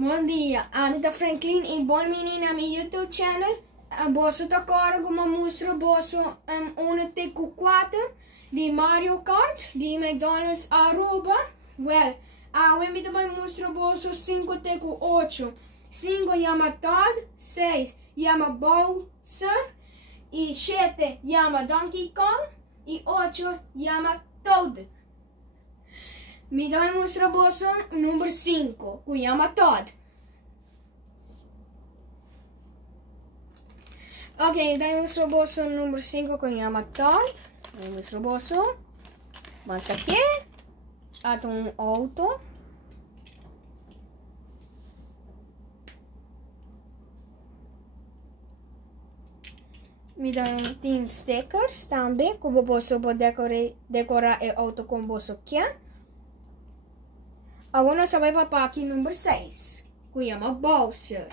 Bom dia, Anita Franklin e bem-vindo na meu YouTube channel. Bosso tá agora com uma mostra bosso um TQ4 de Mario Kart de McDonald's Aruba. Well, eu também mostro bosso 5 TQ8. 5 chama Todd, 6 chama Bowser e 7 chama Donkey Kong e 8 chama Toad. Mi também mostro bosso número 5, que chama Todd. Ok, então mostro bosso número 5, que chama Todd. Mostro bosso. Mas aqui, há um auto. Me dão stickers também, que eu posso decorar o auto com bosso aqui. Agora nós vamos para aqui número 6, que chama Bowser.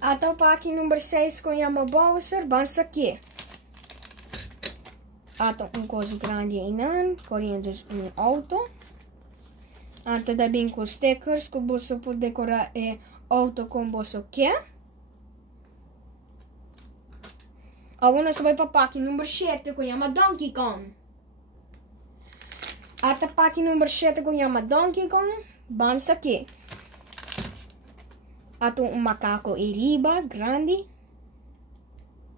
Até o aqui número 6, que chama Bowser, vamos aqui. Até coisa grande aí, correndo auto. Até também com stickers, que você pode decorar o auto com você aqui. Agora nós vamos para aqui número 7, que chama Donkey Kong. Até o aqui número 7, que chama Donkey Kong, vamos aqui. Até macaco e riba grande.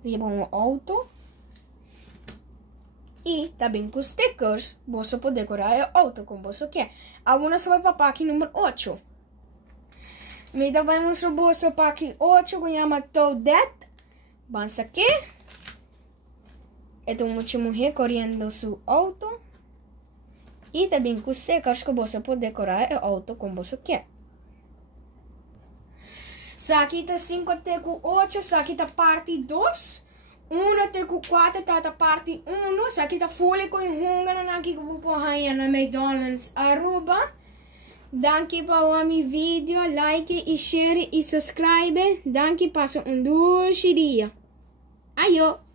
Riba auto. E também com stickers, você pode decorar o auto com você quer. Agora você vai para aqui número 8. Me também mostro você para aqui 8, que chama Toadette. Vamos aqui. Então, uma mulher correndo seu auto. E também com stickers, que você pode decorar o auto como você quer. Aqui está 5 TQ8, aqui está parte 2. 1 TQ4 está a parte 1. Aqui está folha com hunger aqui que vou pôr na McDonald's Aruba. Danke para o meu vídeo, like e share e subscribe. Danke, passa um doce dia. Ayo!